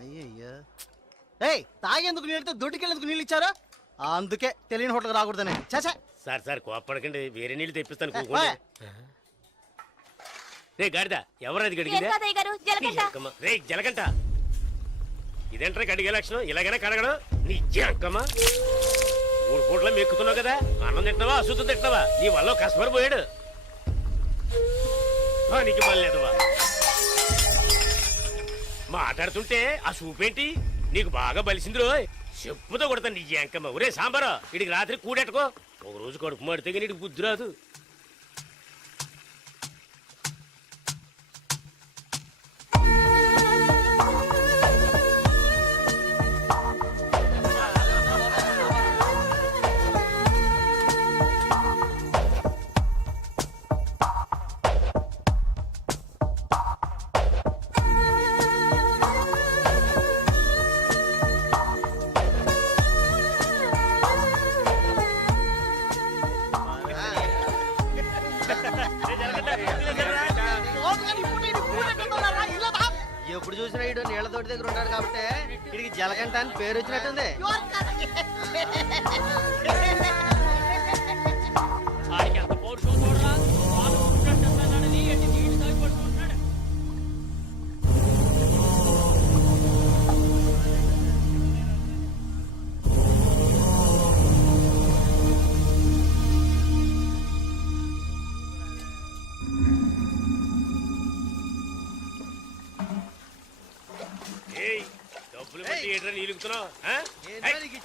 అయ్యయ్యా ఏయ్ తాగేందుకు నీళ్ళతో దొడ్డికెళ్ళేందుకు నీళ్ళు ఇచ్చారా అందుకే తెలియని హోటల్కి రాకూడదని చాచా సార్ సార్ కోప్పడకండి వేరే నీళ్ళు తెప్పిస్తాను కూకోండి. రే గాడిద ఎవరది గడిగిందా రే జలగంట ఇదేంట్రా గడిగే లక్షణం ఇలాగైనా కడగడం నీ జంకమ్మా 3 పూట్ల మెక్కుతున్నావు కదా అన్నం తింటున్నావా అశుద్ధం తింటున్నావా నీ వల్ల కస్టమర్ పోయాడు నీకు మళ్ళేదవా మాట్లాడుతుంటే ఆ సూపేంటి నీకు బాగా బలిసింది రోయ్ చెప్పుతో కొడతా నీ జంకమ్మ ఒరే సాంబారా వీడికి రాత్రి కూడెట్టుకో ఒక రోజు కడుపు మాడితే నీకు బుద్ధి రాదు ఎప్పుడు చూసినా ఇడు నీళ్ల తోటి దగ్గర ఉంటాడు కాబట్టి ఇడికి జలగంట అని పేరు వచ్చినట్టుంది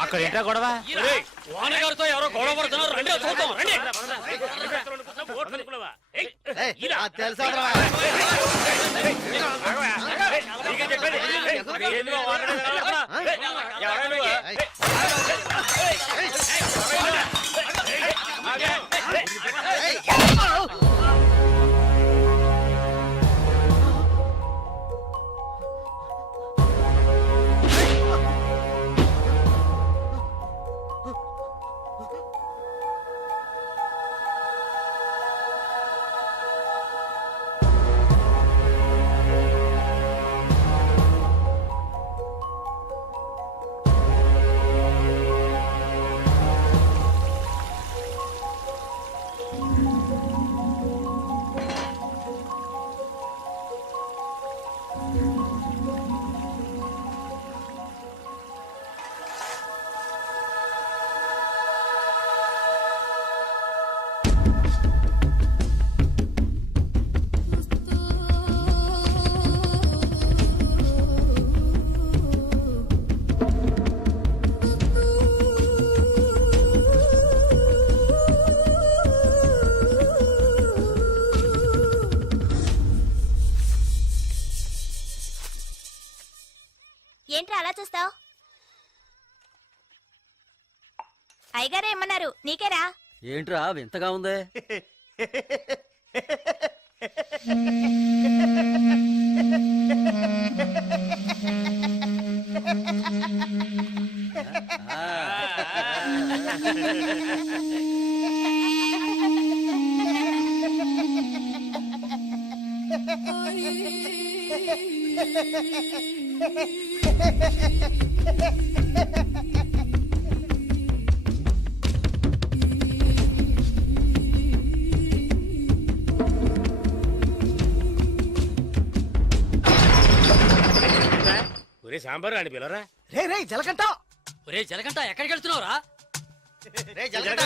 అక్కడ ఏంటా గొడవ గారితో ఎవరో గొడవ పడుతున్నారు రండి చూద్దాం ఏంట్రా అలా చూస్తావు అయ్యగారే ఏమన్నారు నీకేరా ఏంట్రా వింతగా ఉందే ఒరే సాంబారు అని పిలవరా రే రే జలగంట ఒరే జలగంట ఎక్కడికి వెళ్తున్నావురా రే జలగంట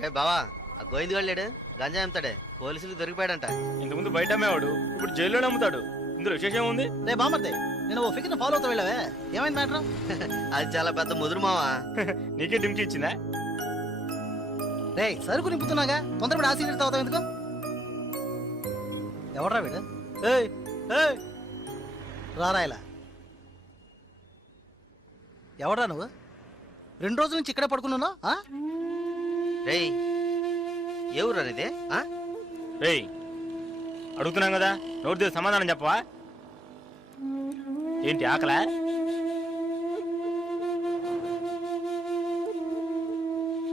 రే బావా ఆ గోవింద్ వెళ్ళాడు గంజా అమ్ముతాడే పోలీసులకు దొరికిపోయాడంట. ఇంతకుముందు బయట అమ్మేవాడు ఇప్పుడు జైల్లోనే అమ్ముతాడు. ఇందులో విశేషం ఏముంది? రే బామర్దే, నేను ఓ ఫిగర్ని ఫాలో అవుతా వెళ్ళావే, ఏమైంది మ్యాటర్? అది చాలా పెద్ద ముదురు మావా. నీకే డిమ్కి ఇచ్చిందా? రే సరుకు నింపుతున్నాగా, తొందరపడి ఆ సీనియర్ తాగుతావు ఎందుకు? ఎవడ్రా వీడు? ఏయ్ ఏయ్ రారా ఇలా. ఎవడ్రా నువ్వు? 2 రోజుల నుంచి ఇక్కడే పడుకున్నావు? రేయ్ ఏ ఊరు అనేది? రేయ్ అడుగుతున్నాం కదా, నోటి దగ్గర సమాధానం చెప్పవా? ఏంటి ఆకలా?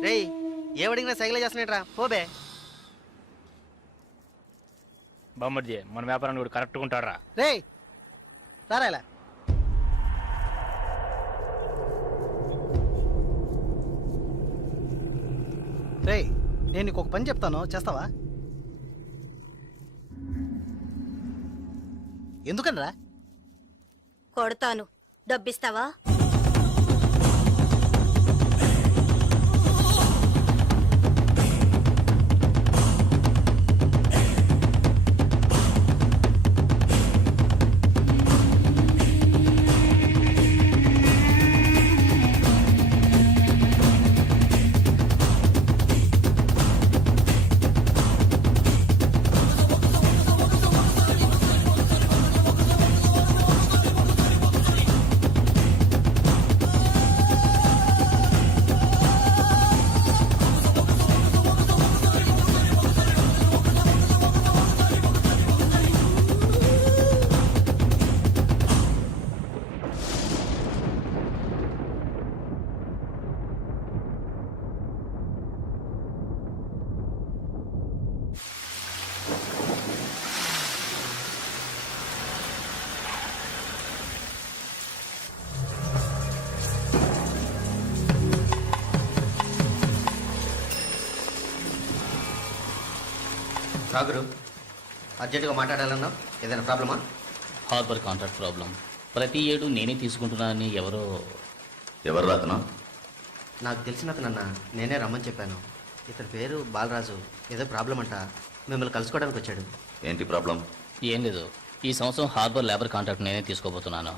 రేయ్ ఏమడిగినా సైకిల్ చేస్తున్నాట్రా, పోబే. బామ్మర్జీ మన వ్యాపారాన్ని కూడా కరెక్ట్గా ఉంటారా? రే రారా ఇలా. రే నేను నీకు ఒక పని చెప్తాను, చేస్తావా? ఎందుకనరా? కొడతాను, డబ్బిస్తావా? రాగురు అర్జెంటుగా మాట్లాడాలన్నావు, ఏదైనా ప్రాబ్లమా? Harbour contract problem. ప్రతి ఏడు నేనే తీసుకుంటున్నానని ఎవరు రాతను? నాకు తెలిసిన అతనన్న, నేనే రమ్మని చెప్పాను. ఇతని పేరు బాలరాజు. ఏదో ప్రాబ్లం అంట, మిమ్మల్ని కలుసుకోవడానికి వచ్చాడు. ఏంటి ప్రాబ్లం? ఏం లేదు, ఈ సంవత్సరం హార్బర్ లేబర్ కాంట్రాక్ట్ నేనే తీసుకోబోతున్నాను.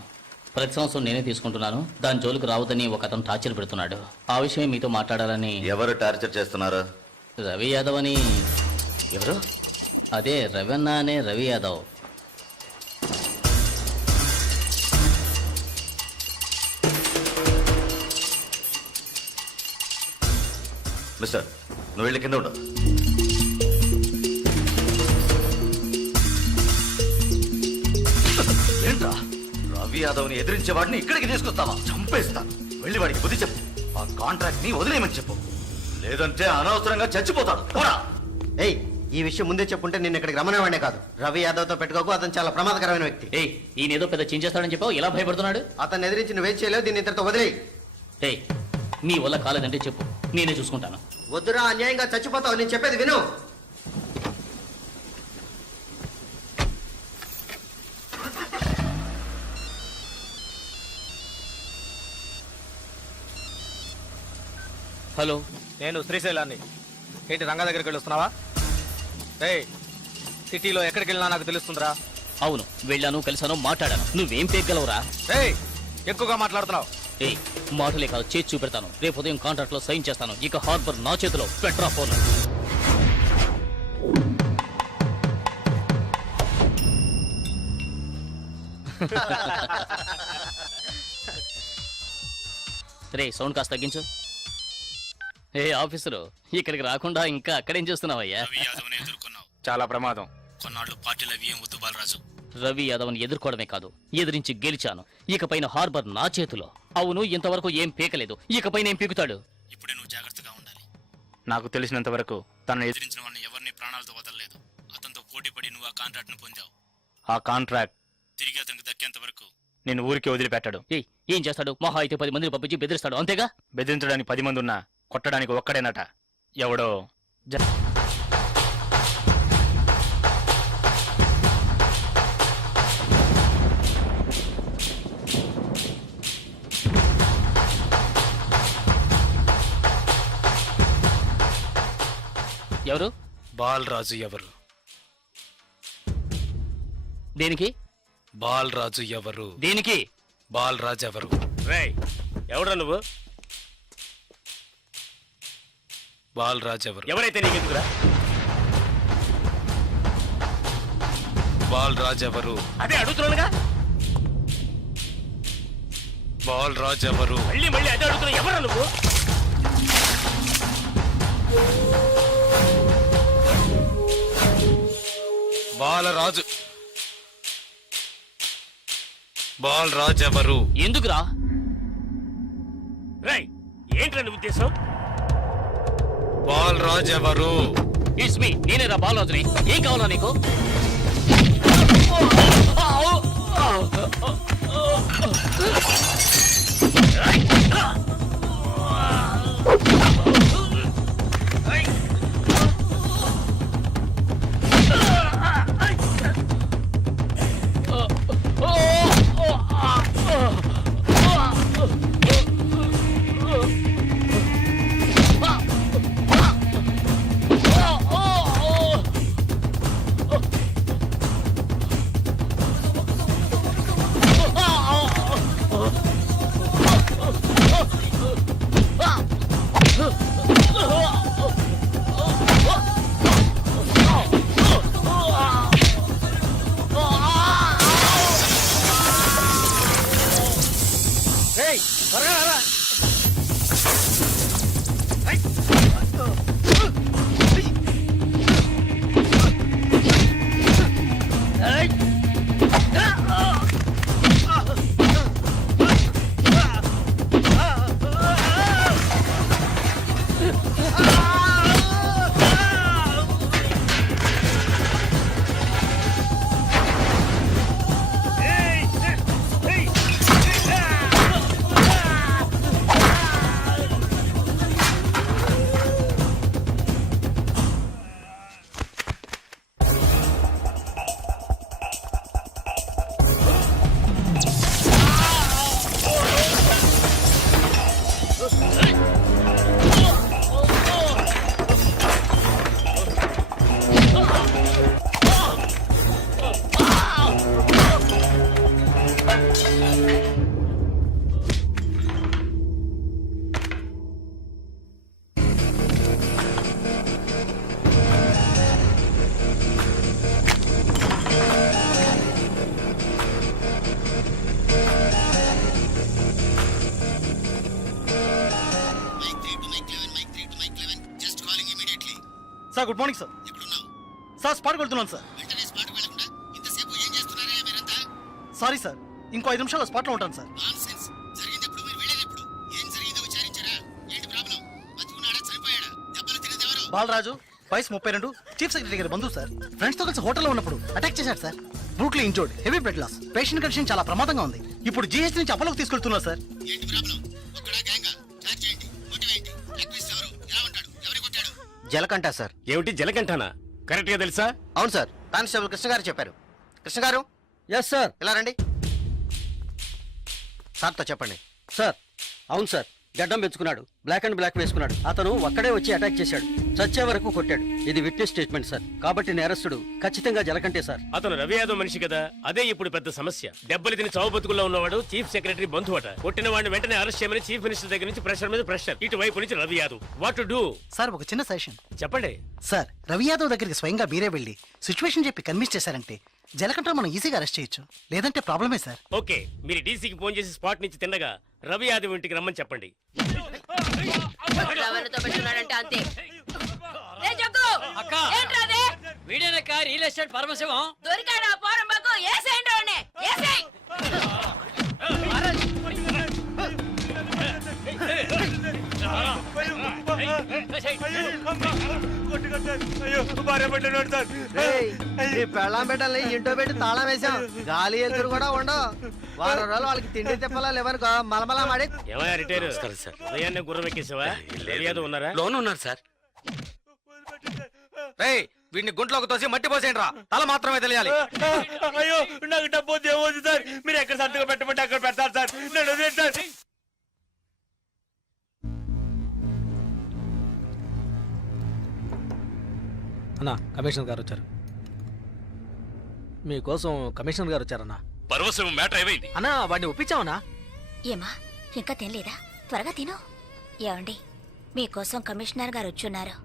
ప్రతి సంవత్సరం నేనే తీసుకుంటున్నాను. దాని జోలికి రావద్దని ఒక అతను టార్చర్ పెడుతున్నాడు. ఆ విషయం మీతో మాట్లాడాలని. ఎవరు టార్చర్ చేస్తున్నారు? రవి యాదవ్ అని. ఎవరు? అదే రవణ అనే రవి యాదవ్. మిస్టర్, నువ్వు వెళ్ళి కింద ఉండు. ఏంట్రా, రవి యాదవ్ని ఎదిరించేవాడిని ఇక్కడికి తీసుకొస్తావా? చంపేస్తాను. వెళ్ళి వాడికి బుద్ధి చెప్పు. ఆ కాంట్రాక్ట్ ని వదిలేయమని చెప్పు, లేదంటే అనవసరంగా చచ్చిపోతాడు. పోరా. ఏయ్ ఈ విషయం ముందే చెప్పుంటే నేను ఇక్కడికి రమ్మనేవాడే కాదు. రవి యాదవ్తో పెట్టుకోకు, అతను చాలా ప్రమాదకరమైన వ్యక్తి. ఏయ్ ఈయన ఏదో పెద్ద చేస్తాడని చెప్పావు, ఎలా భయపడుతున్నాడు? అతను ఎదిరించి నువ్వేం చేయలేవు, దీన్ని ఇద్దరితో వదిలేయి. ఏయ్ నీ వల్ల కాలేదంటే చెప్పు, నేనే చూసుకుంటాను. వద్దురా, అన్యాయంగా చచ్చిపోతావు. నేను చెప్పేది విను. హలో, నేను శ్రీశైలాన్ని. ఏంటి రంగా దగ్గరికి వెళ్ళొస్తున్నావా? సిటీలో ఎక్కడికి వెళ్ళినా నాకు తెలుస్తుందిరా. అవును వెళ్ళాను, కలిసాను, మాట్లాడాను. నువ్వేం పేగలవురా? ఎక్కువగా మాట్లాడుతున్నావు. ఏయ్ మాటలే కాదు, చేసి చూపెడతాను. రేపు ఉదయం కాంట్రాక్ట్ లో సైన్ చేస్తాను. ఇక హార్బర్ నా చేతిలో. Petra phone. రే సౌండ్ కాస్త తగ్గించు. ఏ ఆఫీసరు, ఇక్కడికి రాకుండా ఇంకా అక్కడేం చేస్తున్నావయ్యా? చాలా ప్రమాదం. కొన్నాళ్ళు పార్టీలు అవి ఏం వద్దు బాలరాజు. రవి యాదవ్ని ఎదుర్కోవడమే కాదు, ఎదిరించి గెలిచాను. ఇకపైన హార్బర్ నా చేతిలో. అవును, ఇంతవరకు ఏం పీకలేదు, ఇకపైన ఏం పీకుతాడు? ఇప్పుడే నువ్వు జాగ్రత్తగా ఉండాలి. నాకు తెలిసినంత వరకు తనను ఎదిరించిన వాళ్ళని ఎవరిని ప్రాణాలతో వదలలేదు. అతనితో పోటీ పడి నువ్వు ఆ కాంట్రాక్ట్ ను పొందావు. ఆ కాంట్రాక్ట్ తిరిగి అతనికి దక్కేంత వరకు నేను ఊరికి వదిలిపెట్టాడు. ఏం చేస్తాడు? మహా అయితే 10 మందిని పంపించి బెదిరిస్తాడు, అంతేగా? బెదిరించడానికి 10 మంది ఉన్నా కొట్టడానికి ఒక్కడేనట. ఎవడో ఎవరు? బాలరాజు ఎవరు? దేనికి? బాలరాజు ఎవరు? దేనికి? బాలరాజు ఎవరు? రేయ్ ఎవడ్రా నువ్వు? బాలరాజు ఎవరు? ఎవరైతే నీకెందుకురా? బాలరాజు ఎవరు? అదే అడుగుతున్నానుగా. బాలరాజు ఎవరు? మళ్ళీ మళ్ళీ అదే అడుగుతున్నా. ఎవరా నువ్వు? బాలరాజు. బాలరాజు ఎవరు? ఎందుకురా? రేయ్ ఏంట్రా నీ ఉద్దేశం? బాలరాజు ఎవరు? ఇట్స్ మీ, నేనేరా బాలరాజుని. ఏం కావాలా నీకు? రేయ్ త్వరగా రారా. Sir good morning sir. Sir స్పాట్కి వెళ్తున్నాను సార్. సారీ సార్, ఇంకో 5 నిమిషాల్లో స్పాట్లో ఉంటాను సార్. బాలరాజు వయసు 32, చీఫ్ సెక్రటరీ గారి బంధువు సార్. ఫ్రెండ్స్ తో కలిసి హోటల్లో ఉన్నప్పుడు అటాక్ చేశాడు sir. Brutally injured, heavy blood loss. Patient condition చాలా ప్రమాదంగా ఉంది. ఇప్పుడు జీహెచ్ నుంచి అపోలోకి తీసుకెళ్తున్నారు సార్. జలకంట సార్. ఏమిటి జలకంఠానా? కరెక్ట్ గా తెలుసా? అవును సార్, కానిస్టేబుల్ కృష్ణ గారు చెప్పారు. కృష్ణ గారు ఎస్ సార్. ఇలా రండి. సార్తో చెప్పండి. సార్ అవును సార్, గడ్డం పెంచుకున్నాడు, బ్లాక్ అండ్ బ్లాక్ వేసుకున్నాడు. అతను ఒక్కడే వచ్చి అటాక్ చేశాడు, చచ్చే వరకు కొట్టాడు. ఇది విట్నెస్ స్టేట్మెంట్ సార్. కాబట్టి నేరస్తుడు ఖచ్చితంగా జలకంటే సార్. అతను రవి యాదవ్ మనిషి కదా, అదే ఇప్పుడు పెద్ద సమస్య. దెబ్బలు తిని చావు బతుకుల్లో ఉన్నవాడు చీఫ్ సెక్రటరీ బంధువు అట. కొట్టిన వాడిని వెంటనే అరెస్ట్ చేయమని చీఫ్ మినిస్టర్ దగ్గర నుంచి ప్రెషర్ మీద ప్రెషర్. ఇటువైపు నుంచి Ravi Yadav. What to do? Sir ఒక చిన్న సజెషన్ చెప్పండి. సార్, రవి యాదవ్ దగ్గరికి స్వయంగా మీరే వెళ్ళి సిచ్యువేషన్ చెప్పి కన్విన్స్ చేశారంటే జలకంట మనం ఈజీగా అరెస్ట్ చేయొచ్చు. లేదంటే ప్రాబ్లమే సార్. ఓకే, మీరు డీసీకి ఫోన్ చేసి స్పాట్ నుంచి తిన్నగా రవి యాదవ్ ఇంటికి రమ్మని చెప్పండి. అంతే. అక్క వీడేనక్క రియల్ ఎస్టేట్ పరమశివం. దొరికాడా పోరంబాకు? ఏసేయండి వాడిని, ఏసేయ్. పెళ్ళాం పెట్టాలి, ఇంటో పెట్టి తాళం వేసాం. గాలి ఎదురు కూడా ఉండవు. వారం రోజులు వాళ్ళకి తిండి తిప్పలా లేవనుకో మలమలా మాడి. ఏమయ్యా రిటైర్? ఉదయాన్నే గుర్రం ఎక్కేసావా? రవి యాదవ్ ఉన్నారా? లోన్ ఉన్నారు సార్. రేయ్ వీడిని గుంట్లోకి తోసి మట్టి పోసేయండి రా. తల మాత్రమే తెలియాలి. అయ్యో నాకు డబ్బు ఏమవుతుంది సార్? మీరు ఎక్కడ సంతకం పెట్టమంటే అక్కడ పెడతారు సార్. నేను వదిలేయండి సార్. అన్నా కమిషనర్ గారు వచ్చారు. మీకోసం కమిషనర్ గారు వచ్చారన్నా. పరవశం మ్యాటర్ ఏమైంది? అన్నా వాడిని ఒప్పించావనా? ఏమా ఇంకా తినలేదా? త్వరగా తిను. ఏమండి మీకోసం కమిషనర్ గారు వచ్చున్నారు.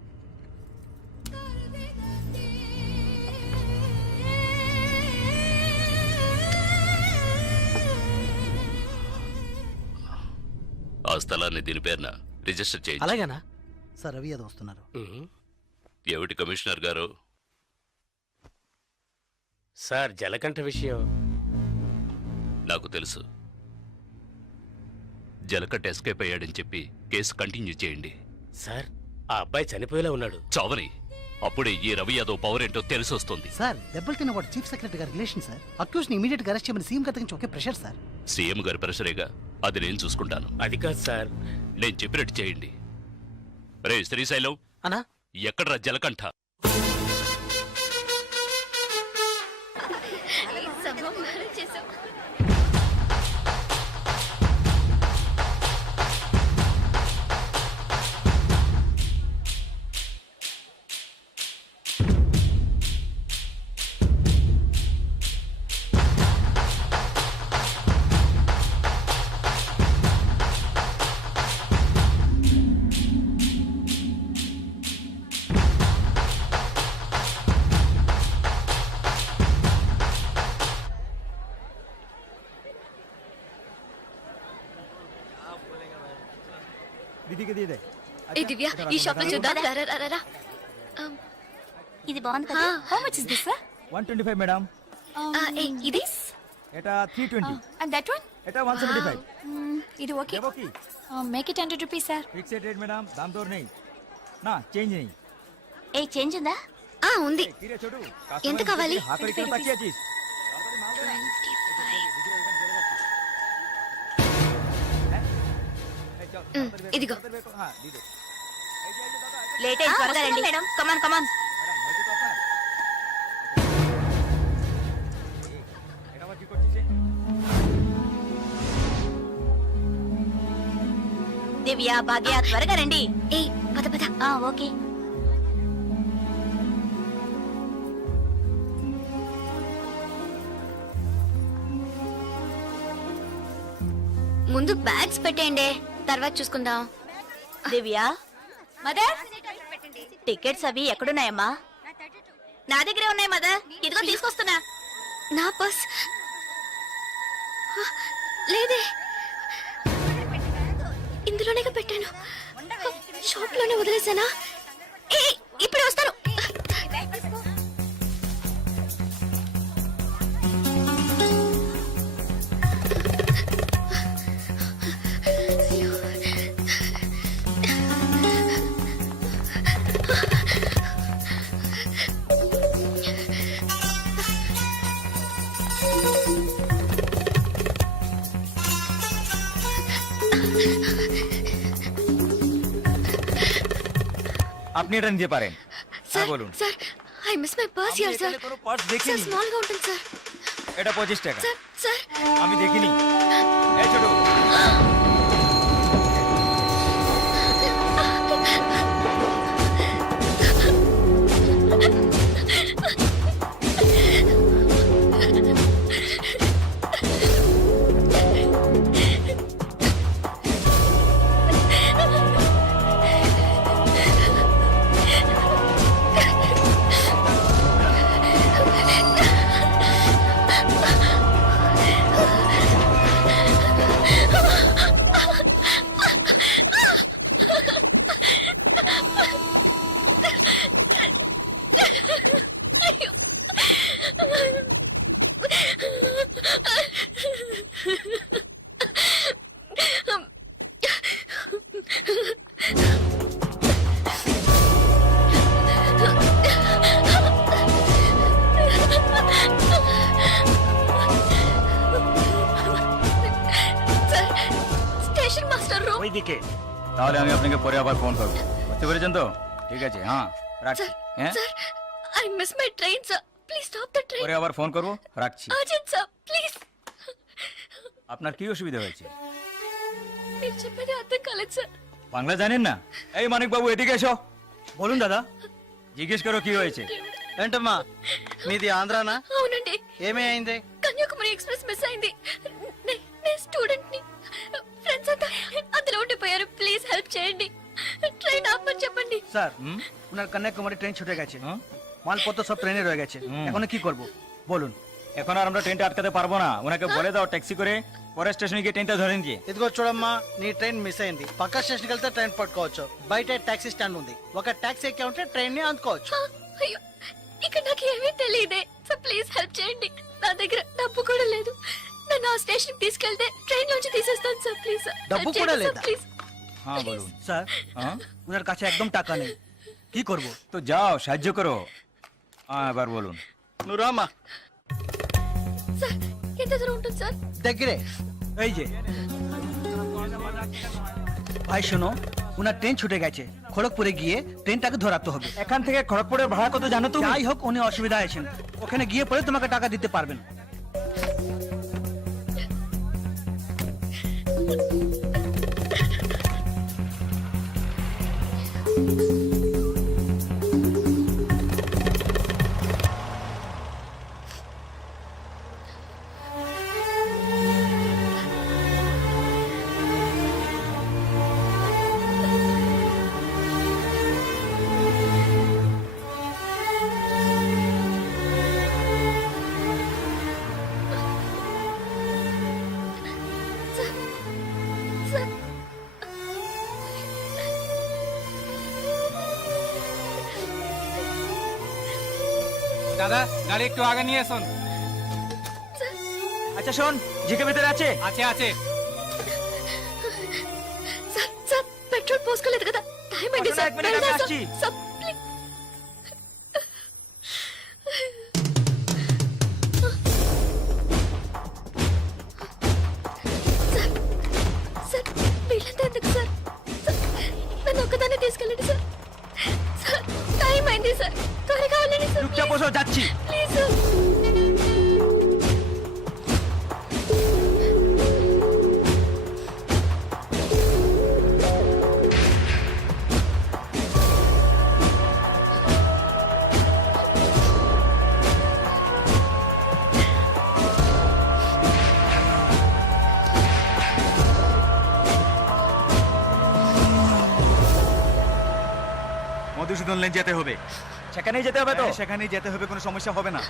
ఆ స్థలాన్ని దీని పేరున రిజిస్టర్ చేయండి. అలాగేనా సార్? రవి యాదవ్ వస్తున్నారు. ఏమిటి కమిషనర్ గారు? సార్ జలకంఠ విషయం నాకు తెలుసు. జలకట్ ఎస్కేప్ అయ్యాడని చెప్పి కేసు కంటిన్యూ చేయండి. సార్ ఆ అబ్బాయి చనిపోయేలా ఉన్నాడు. చావని అప్పుడే ఈ రవి యాదవ్ పవర్ ఏంటో తెలిసి వస్తుంది. సార్ దెబ్బలు తిన్న వాడు చీఫ్ సెక్రటరీ గారి రిలేషన్ సార్. అక్యూజ్ ని ఇమీడియట్ గా అరెస్ట్ చేయమని సీఎం గారి నుంచి ఒకే ప్రెషర్ సార్. సీఎం గారి ప్రెషరేగా, అది నేను చూసుకుంటాను. అది కాదు సార్. నేను చెప్పినట్టు చేయండి. రే శ్రీశైలం, అన్నా ఎక్కడ్రా జలకంఠ? ఏ దివ్య ఈ షాప్ లో చూద్దాం. ఇది బాగుంది కదా? How much is this sir? 125 madam. ఇది ఎటా 320. అండ్ దట్ వన్ ఎటా 175. ఇది okay. Okay make it 100 rupees sir. Fixed rate madam, దామ్ తోర్ नहीं నా చేంజ్ नहीं. ఏ చేంజ్ ఉందా? ఉంది. తీరే చూడు. ఎంత కావాలి? ఆఖరి కిలో తక్కువ చీజ్. ఇదిగో. हाँ दीदो. లేట్ అయ్యి త్వరగా రండి మేడం. కమాన్ కమాన్. దివ్య భాగ్య త్వరగా రండి. ఏ పద పద. ఓకే. ముందు బ్యాగ్స్ పెట్టేయండి, తర్వాత చూసుకుందాం. దివ్య మదర్, టికెట్స్ అవి ఎక్కడున్నాయమ్మా? నా దగ్గరే ఉన్నాయి మదర్. ఇదిగో తీసుకొస్తున్నా. నా పర్స్ లేదే. ఇందులోనే పెట్టాను. షాప్ లోనే వదిలేసానా? ఇప్పుడు వస్తాను. আপনি এটা নিতে পারেন। স্যার বলুন sir, I miss my purse here sir. Purse sir দেখিনি। স্মল గా ఉంటుంది স্যার। এটা 25 টাকা। স্যার স্যার আমি দেখিনি। এই ছোট। স্টেশন মাস্টার রুম ওইদিকে। তাহলে আমি আপনাকে পরে আবার ফোন করব। বুঝতে পেরেছেন তো? ঠিক আছে, হ্যাঁ রাখছি। হ্যাঁ sir, I miss my train sir. Please stop the train. পরে আবার ফোন করব, রাখছি। আজেন স্যার প্লিজ। আপনার কি অসুবিধা হয়েছে? మీరు చెప్పేది అర్థం కాలేదు సార్। বাংলা জানেন না? এই মানিক বাবু এদিকে এসো। বলুন দাদা। জিজ্ঞেস করো কি হয়েছে। ఏంటమ్మా మీది ఆంధ్రానా? అవునండి, ఏమే అయింది? కన్యాకుమారి ఎక్స్ప్రెస్ మిస్ అయింది. నేను స్టూడెంట్ ని, ఫ్రెండ్స్ అంతా అందులో ఉండిపోయారు. ప్లీజ్ హెల్ప్ చేయండి, ট্রেন ఆపమని చెప్పండి. স্যার ওনার কন্যাকুমারী ট্রেন ছুটে গেছে, মালপত্র সব ট্রেনে রয়ে গেছে, এখন কি করব বলুন? এখন আর আমরা ট্রেনটা আটকাতে পারবো না, ওনাকে বলে দাও ট্যাক্সি করে পরের স্টেশনে গিয়ে ট্রেনটা ধরে নিয়ে। ఇదిగో చూడమ్మా, నీ ట్రైన్ మిస్ అయింది. పక్క స్టేషన్కి వెళ్తే ట్రైన్ పట్టుకోవచ్చు. బయట టాక్సీ స్టాండ్ ఉంది, ఒక టాక్సీ ఎక్కి ఉంటే ట్రైన్ ని అందుకోవచ్చు. అయ్యో, ఇక్కడ నాకు ఏమీ తెలియదే. సో ప్లీజ్ హెల్ప్ చేయండి. నా దగ్గర డబ్బు కూడా లేదు. నన్ను ఆ స్టేషన్ తీసుకెళ్తే ట్రైన్ నుంచి తీసేస్తాను సార్. ప్లీజ్ సార్, డబ్బు కూడా లేదా? ప్లీజ్. হ্যাঁ বলুন। স্যার ওনার কাছে একদম টাকা নেই, কি করব? তো যাও সাহায্য করো। এবার বলুন। నువ్వు రామ్మా, సార్ ఎంత దూరం ఉంటుంది సార్? దగ్గరే. এই যে ভাই শোনো, ওনার ট্রেন ছুটে গেছে, খড়গপুরে গিয়ে ট্রেনটাকে ধরাতে হবে। এখান থেকে খড়গপুরের ভাড়া কত জানো তুমি? যাই হোক, উনি অসুবিধা আছেন, ওখানে গিয়ে পরে তোমাকে টাকা দিতে পারবেন। సార్ দাদা গাড়ি একটু আগে নিয়ে আসুন। আচ্ছা শোন, জিকে ভিতরে আছে? আছে আছে। సార్ సార్ పెట్రోల్ పోసుకోలేదు కదా, టైం అయింది సార్. ఒక మినిట్ ఆగి వెళ్దాం వచ్చి. Sir, please. సార్ సార్ వీళ్ళంతా ఎందుకు సార్? సార్, నన్ను ఒక్కదాన్ని తీసుకెళ్ళండి సార్. సార్ టైం అయింది సార్, త్వరగా వెళ్ళండి సార్. চুপচাপ বসো, যাচ্ছি। Please sir. মধুসূদন লেন যেতে হবে। সেখানেই যেতে হবে তো? সেখানেই যেতে হবে, কোনো সমস্যা হবে না।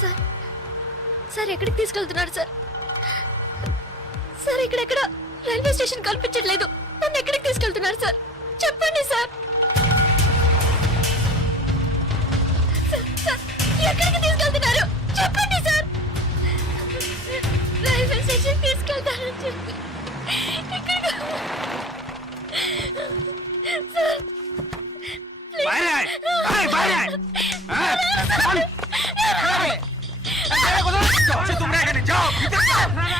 సార్ సార్ ఎక్కడికి తీసుకెళ్తున్నారు సార్? సార్ ఇక్కడెక్కడ రైల్వే స్టేషన్ కనిపించట్లేదు. నన్ను ఎక్కడికి తీసుకెళ్తున్నారు సార్? చెప్పండి సార్. సార్, సార్, ఎక్కడికి తీసుకెళ్తున్నారు? చెప్పండి సార్. రైల్వే స్టేషన్ తీసుకెళ్తారని చెప్పి ఎక్కడికి? సార్ বাইরে আয়, আয় বাইরে আয়। হ্যাঁ, চল। আচ্ছা, তোমরা এখানে যাও, ভিতরে যাও, যাও।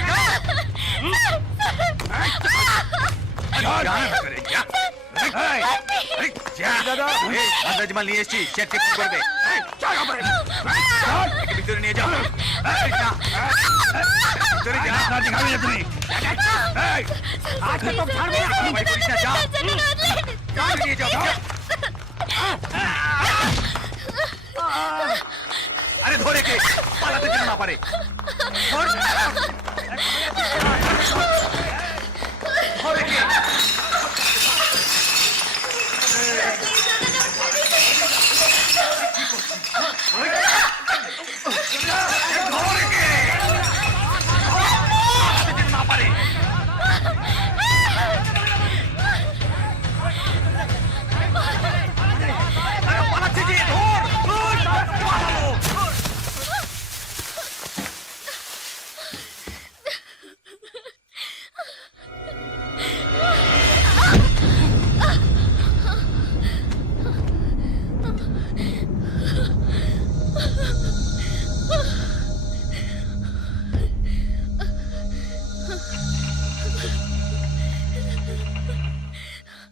দাদা আন্দাজ মাল নিয়ে এসছি, চেক চেক করবে। ভিতরে নিয়ে যাও, ভিতরে যাও। তুমি আজকে তো ছাড়বে না, সবাই করিস না, যাও। যাও, নিয়ে যাও, যাও। আরে ধরে কে পালাতে যেন না পারে। ধরে কে? ধরে কে? পালাতে যেন না পারে। পালাচ্ছে যে, ধর, ধর, পালালো।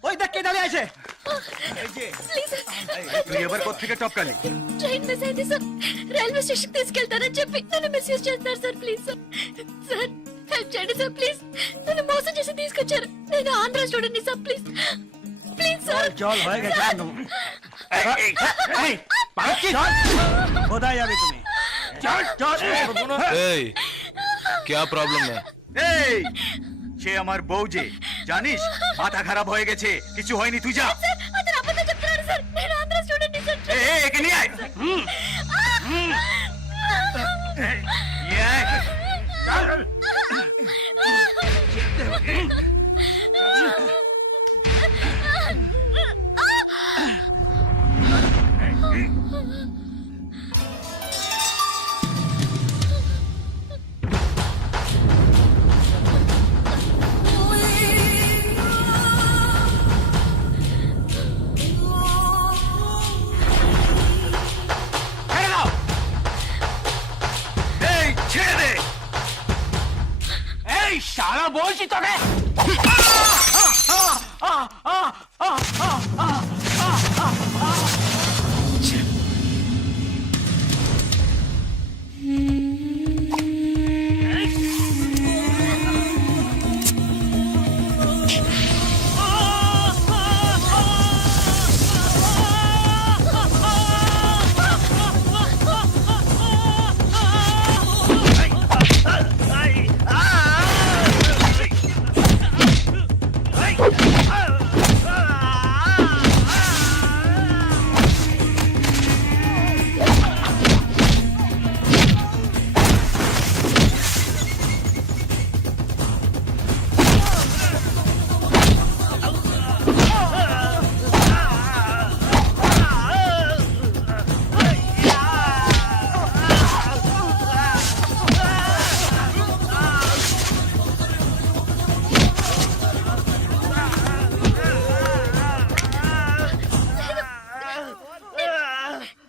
ওই দেখ কে দাঁড়িয়ে আছে। ప్లీజ్ তুই এবার কোত্থেকে টপকালি? ట్రైన్ మిస్ అయింది సార్. రైల్వే స్టేషన్ తీసుకెళ్తారని చెప్పి నన్ను మిస్యూజ్ చేస్తారు sir. Please sir, sir help చేయండి సార్ ప్లీజ్. నన్ను మోసం చేసి తీసుకొచ్చారు. నేను Andhra student sir please please sir. चल होएगा चल तुम बताया अभी तुम्हें चल चल क्या प्रॉब्लम है? এই সে আমার বউ যে জানিস মাথা খারাপ হয়ে গেছে কিছু হয়নি তুই যা సార్ అతను అబద్ధం చెప్తున్నాడు సార్. నేను ఆంధ్ర స్టూడెంట్ సార్. একে নিয়ে আয় নিয়ে আয় চল শালা বলছি তোকে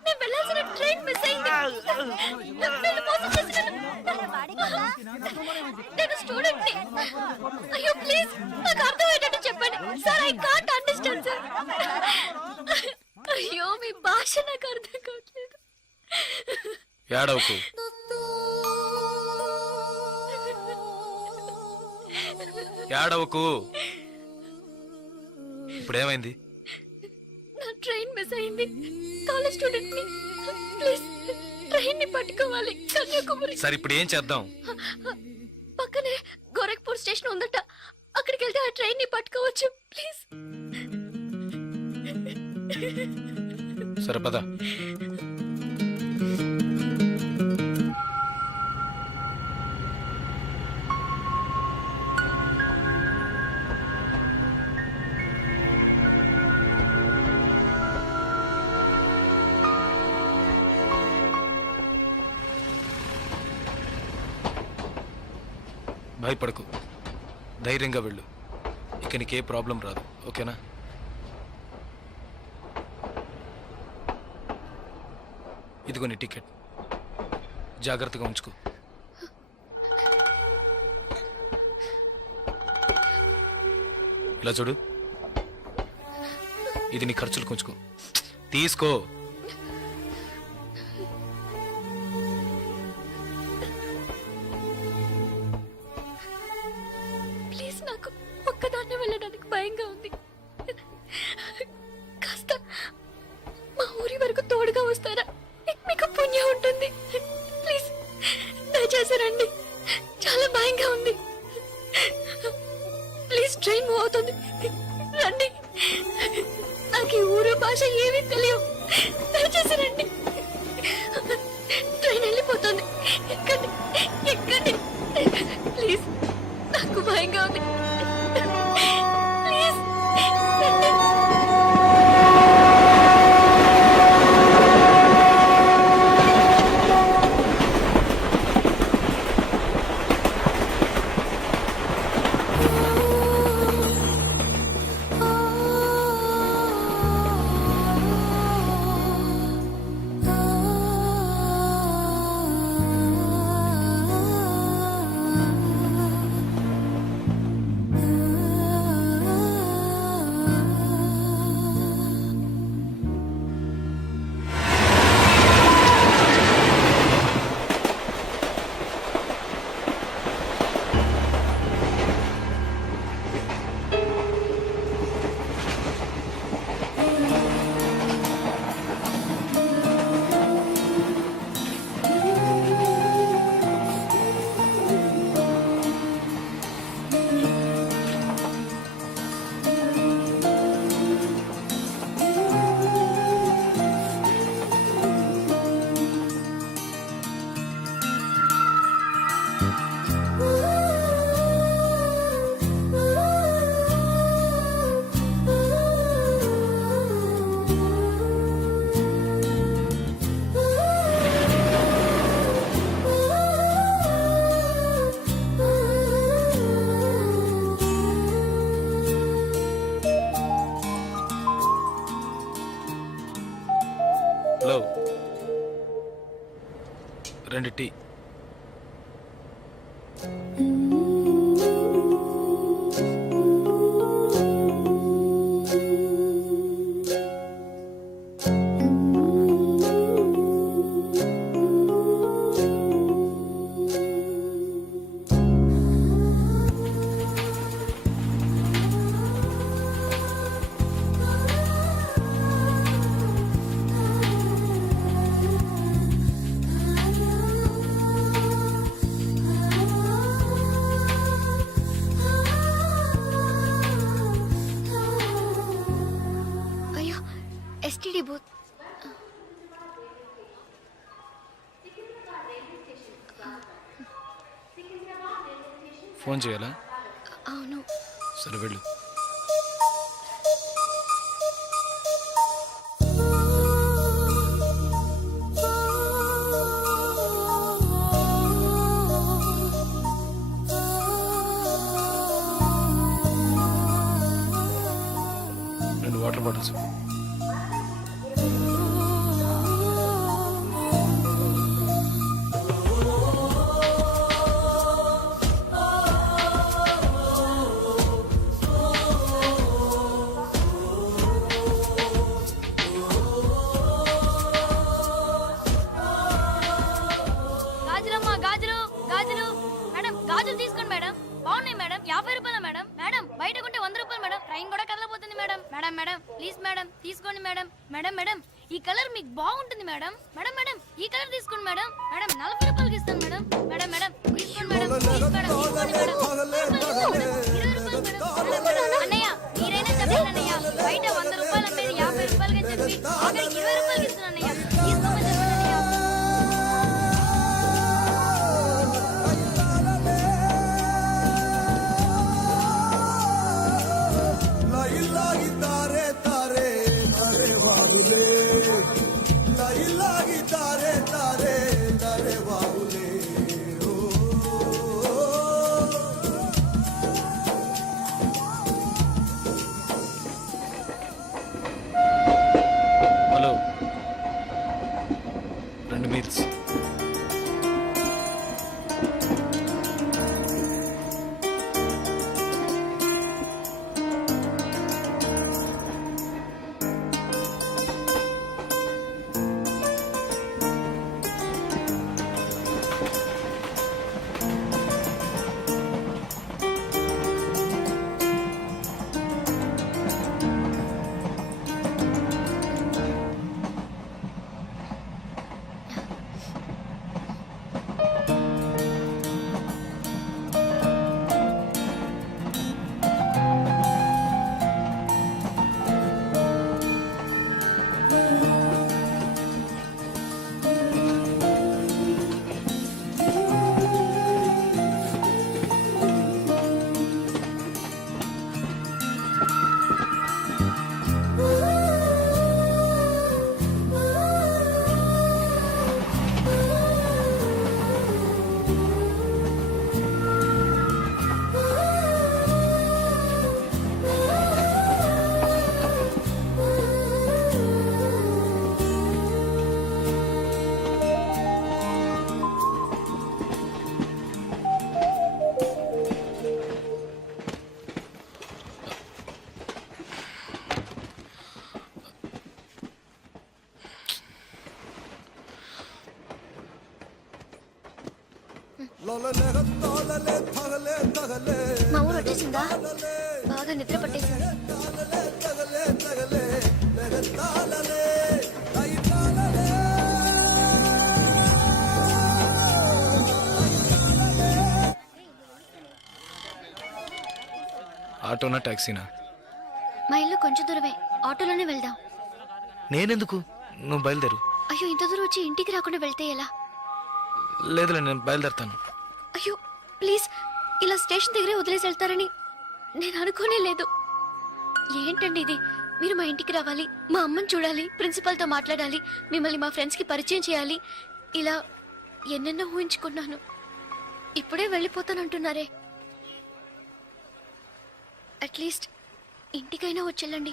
నేను వెళ్ళాల్సిన ట్రైన్ మిస్ అయింది. నన్ను మోసం చేసి నేను స్టూడెంట్ ని. అయ్యో ప్లీజ్ నాకు అర్థమయ్యేటట్టు చెప్పండి sir. I can't understand sir. అయ్యో మీ భాష నాకు అర్థం కావట్లేదు. ఏడవకు. ఏడవకు. ఇప్పుడేమైంది? నా ట్రైన్ మిస్ అయింది. కాలేజ్ స్టూడెంట్ ని. ప్లీజ్ ట్రైన్ ని పట్టుకోవాలి కన్యాకుమారి. సరే ఇప్పుడు ఏం చేద్దాం? పక్కనే గోరఖ్పూర్ స్టేషన్ ఉందట. అక్కడికి వెళ్తే ఆ ట్రైన్ ని పట్టుకోవచ్చు ప్లీజ్. సరే పద. భయపడకు, ధైర్యంగా వెళ్ళు. ఇక నీకే ప్రాబ్లం రాదు, ఓకేనా? ఇదిగో నీ టికెట్, జాగ్రత్తగా ఉంచుకో. ఇలా చూడు, ఇది నీ ఖర్చులకు ఉంచుకో. తీసుకో. ప్లీజ్ నాకు ఒక్కదాన్నే వెళ్ళడానికి భయంగా ఉంది. కాస్త మా ఊరి వరకు తోడుగా వస్తారా? మీకు పుణ్యం ఉంటుంది. ప్లీజ్ దయచేసి రండి. చాలా భయంగా ఉంది. ప్లీజ్ ట్రైన్ మూవ్ అవుతుంది, రండి. నాకు ఈ ఊరు భాష ఏమీ తెలియవు. దయచేసి రండి. ట్రైన్ వెళ్ళిపోతుంది. ఎక్కండి ఎక్కండి ప్లీజ్. నాకు భయంగా ఉంది. ప్లీజ్ రండి. 2 టీ. అయ్యో ఎస్టీడీ బూత్. ఫోన్ చేయాలా? అవును. సరే వెళ్ళు. Water bottles. గాజులమ్మా గాజులు గాజులు. మేడం గాజులు తీసుకోండి మేడం. బాగున్నాయి మేడం. 50 రూపాయలు మేడం. మేడం బయట కొంటే 100 రూపాయలు మేడం. ట్రైన్ కూడా కదలబోతుంది madam. Madam madam please madam తీసుకోండి మేడం. మేడం మేడం ఈ కలర్ మీకు బాగుంటుంది మేడం. మేడం మేడం ఈ కలర్ తీసుకోండి మేడం. మేడం 40 రూపాయలకి ఇస్తాను మేడం. మేడం మేడం తీసుకోండి మేడం. ప్లీజ్ మేడం తీసుకోండి మేడం. 20 రూపాయలు మేడం. అన్నయ్య మీరైనా చెప్పండి అన్నయ్య. బయట 100 రూపాయలు అమ్మేది 50 రూపాయలకి చెప్పి ఆఖరికి 20 రూపాయలకి ఇస్తున్నాను అన్నయ్య. తీసుకోమని చెప్పండి అన్నయ్య. Hello, 2 meals. మా ఊరు వచ్చేసిందా? బాగా నిద్ర పట్టేసింది. ఆటోనా టాక్సీనా? మా ఇల్లు కొంచెం దూరమే. ఆటోలోనే వెళ్దాం. నేనెందుకు? నువ్వు బయలుదేరు. అయ్యో ఇంత దూరం వచ్చి ఇంటికి రాకుండా వెళ్తే ఎలా? లేదులే, నేను బయలుదేరుతాను. అయ్యో ప్లీజ్, ఇలా స్టేషన్ దగ్గరే వదిలేసి వెళ్తారని నేను అనుకోనే లేదు. ఏంటండి ఇది? మీరు మా ఇంటికి రావాలి, మా అమ్మని చూడాలి, ప్రిన్సిపల్తో మాట్లాడాలి, మిమ్మల్ని మా ఫ్రెండ్స్కి పరిచయం చేయాలి. ఇలా ఎన్నెన్నో ఊహించుకున్నాను. ఇప్పుడే వెళ్ళిపోతానంటున్నారే. అట్లీస్ట్ ఇంటికైనా వచ్చేళ్ళండి.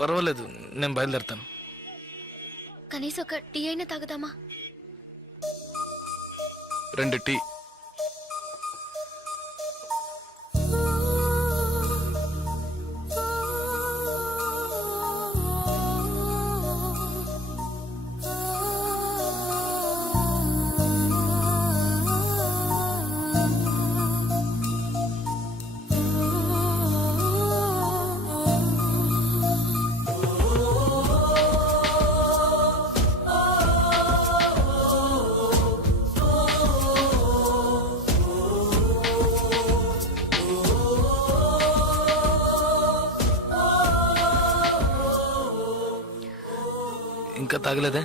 పర్వాలేదు, నేను బయలుదేరుతాను. కనీసం ఒక టీ అయినా తాగుదామా? 2 టీ. ఇంకా తాగలేదే?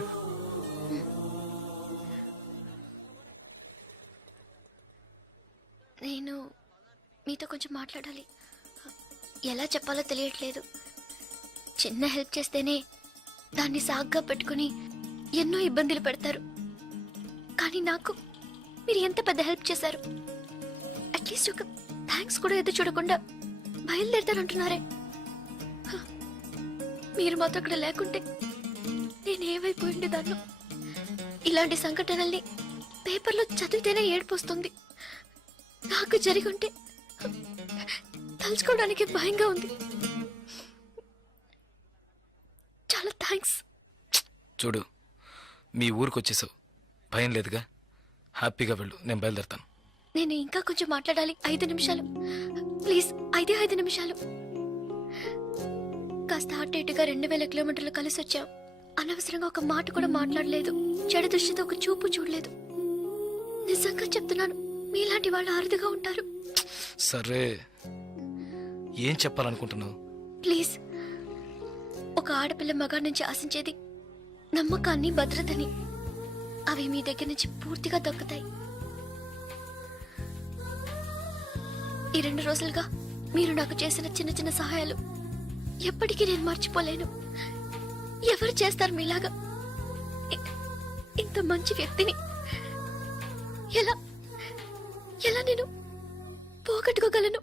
నేను మీతో కొంచెం మాట్లాడాలి. ఎలా చెప్పాలో తెలియట్లేదు. చిన్న హెల్ప్ చేస్తేనే దాన్ని సాగ్గా పెట్టుకుని ఎన్నో ఇబ్బందులు పెడతారు. కానీ నాకు మీరు ఎంత పెద్ద హెల్ప్ చేశారు. అట్లీస్ట్ ఒక థ్యాంక్స్ కూడా ఎదురు చూడకుండా బయలుదేరుతానంటున్నారే. మీరు మాతో అక్కడ లేకుంటే నేనేమైపోయి ఉండేదాన్ని. ఇలాంటి సంఘటనల్ని పేపర్లో చదివితేనే ఏడుపు వస్తుంది. నాకు జరిగి ఉంటే తలుచుకోవడానికి భయంగా ఉంది. చాలా థ్యాంక్స్. చూడు, మీ ఊరికి వచ్చేసావు, భయం లేదుగా. హ్యాపీగా వెళ్ళు, నేను బయలుదేరుతాను. నేను ఇంకా కొంచెం మాట్లాడాలి. 5 నిమిషాలు ప్లీజ్. 5 నిమిషాలు. కాస్త అటు ఇటుగా 2000 కిలోమీటర్లు కలిసి వచ్చాం. అనవసరంగా ఒక మాట కూడా మాట్లాడలేదు. చెడు దృష్టితో ఒక చూపు చూడలేదు. నిజంగా చెప్తున్నాను, మీలాంటి వాళ్ళు అరుదుగా ఉంటారు. సరే, ఏం చెప్పాలనుకుంటున్నావు? ప్లీజ్. ఒక ఆడపిల్ల మగాడి నుంచి ఆశించేది నమ్మకాన్ని, భద్రతని. అవి మీ దగ్గర నుంచి పూర్తిగా దక్కుతాయి. ఈ 2 రోజులుగా మీరు నాకు చేసిన చిన్న చిన్న సహాయాలు ఎప్పటికీ నేను మర్చిపోలేను. ఎవరు చేస్తారు మీలాగా? ఇంత మంచి వ్యక్తిని ఎలా ఎలా నేను పోగొట్టుకోగలను?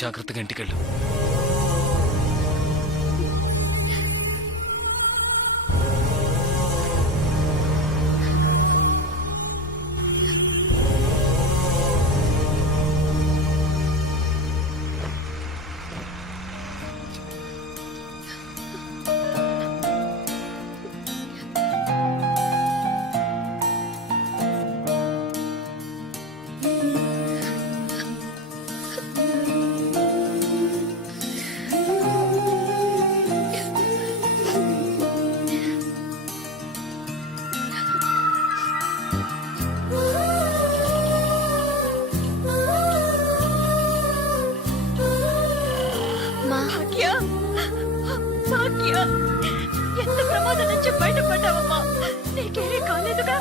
జాగ్రత్తగా ఇంటికెళ్ళు. ఎంత ప్రమాదం నుంచి బయటపడ్డావమ్మా? నీకేమీ కాలేదుగా?